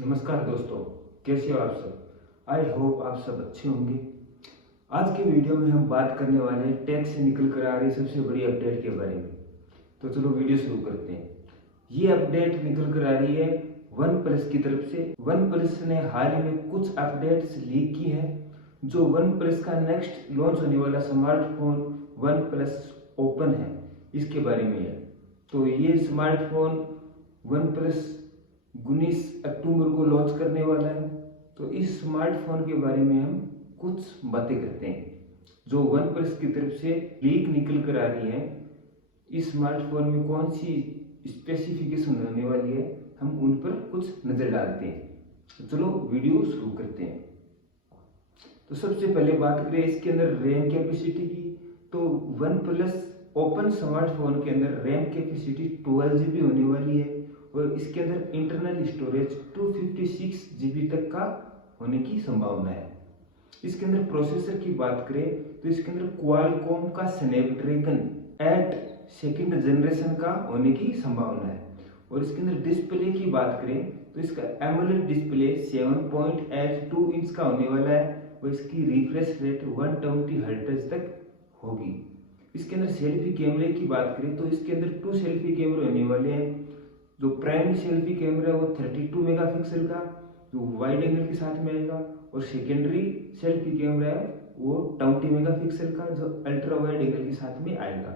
नमस्कार दोस्तों, कैसे हो आप सब। आई होप आप सब अच्छे होंगे। आज के वीडियो में हम बात करने वाले हैं टेक से निकल कर आ रही सबसे बड़ी अपडेट के बारे में। तो चलो वीडियो शुरू करते हैं। ये अपडेट निकल कर आ रही है वन प्लस की तरफ से। वन प्लस ने हाल ही में कुछ अपडेट्स लीक की हैं जो वन प्लस का नेक्स्ट लॉन्च होने वाला स्मार्टफोन वन प्लस ओपन है, इसके बारे में है। तो ये स्मार्टफोन वन प्लस 19 अक्टूबर को लॉन्च करने वाला है। तो इस स्मार्टफोन के बारे में हम कुछ बातें करते हैं जो वन प्लस की तरफ से लीक निकल कर आ रही है। इस स्मार्टफोन में कौन सी स्पेसिफिकेशन होने वाली है, हम उन पर कुछ नज़र डालते हैं। तो चलो वीडियो शुरू करते हैं। तो सबसे पहले बात करें इसके अंदर रैम कैपेसिटी की। तो वन प्लस ओपन स्मार्टफोन के अंदर रैम कैपेसिटी 12 GB होने वाली है और इसके अंदर इंटरनल स्टोरेज 256 GB तक का होने की संभावना है। इसके अंदर प्रोसेसर की बात करें तो इसके अंदर क्वालकॉम का स्नैपड्रैगन 8 सेकंड जनरेशन का होने की संभावना है। और इसके अंदर डिस्प्ले की बात करें तो इसका एमोलेड डिस्प्ले 7.82 इंच का होने वाला है और इसकी रिफ्रेश रेट 120 हर्ट्ज तक होगी। इसके अंदर सेल्फी कैमरे की बात करें तो इसके अंदर 2 सेल्फी कैमरे होने वाले हैं। जो प्राइमरी सेल्फी कैमरा है वो 32 मेगापिक्सल का जो वाइड एंगल के साथ में आएगा और सेकेंडरी सेल्फी कैमरा है वो 20 मेगापिक्सल का जो अल्ट्रा वाइड एंगल के साथ में आएगा।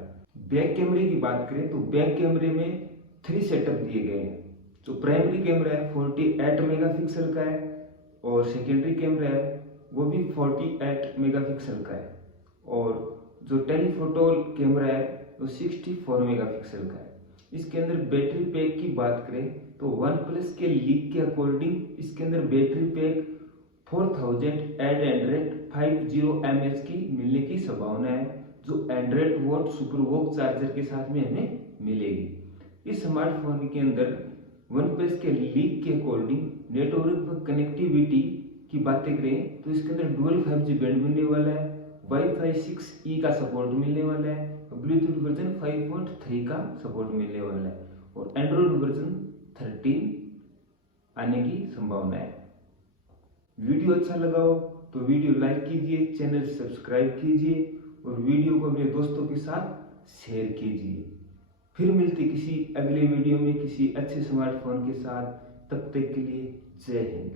बैक कैमरे की बात करें तो बैक कैमरे में 3 सेटअप दिए गए हैं। जो प्राइमरी कैमरा है 48 मेगापिक्सल का है और सेकेंडरी कैमरा है वो भी 48 मेगापिक्सल का है और जो टेलीफोटो कैमरा है वो 64 मेगापिक्सल का है। इसके अंदर बैटरी पैक की बात करें तो वन प्लस के लीक के अकॉर्डिंग इसके अंदर बैटरी पैक 4850 mAh की मिलने की संभावना है जो 100 वॉट सुपर वॉक चार्जर के साथ में हमें मिलेगी। इस स्मार्टफोन के अंदर वन प्लस के लीक के अकॉर्डिंग नेटवर्क व कनेक्टिविटी की बातें करें तो इसके अंदर डुअल 5G बैंड मिलने वाला है, वाईफाई 6E का सपोर्ट मिलने वाला है, ब्लूटूथ वर्जन 5.3 का सपोर्ट मिलने वाला है और एंड्रॉइड वर्जन 13 आने की संभावना है। वीडियो अच्छा लगा हो तो वीडियो लाइक कीजिए, चैनल सब्सक्राइब कीजिए और वीडियो को अपने दोस्तों के साथ शेयर कीजिए। फिर मिलते किसी अगले वीडियो में किसी अच्छे स्मार्टफोन के साथ। तब तक के लिए जय हिंद।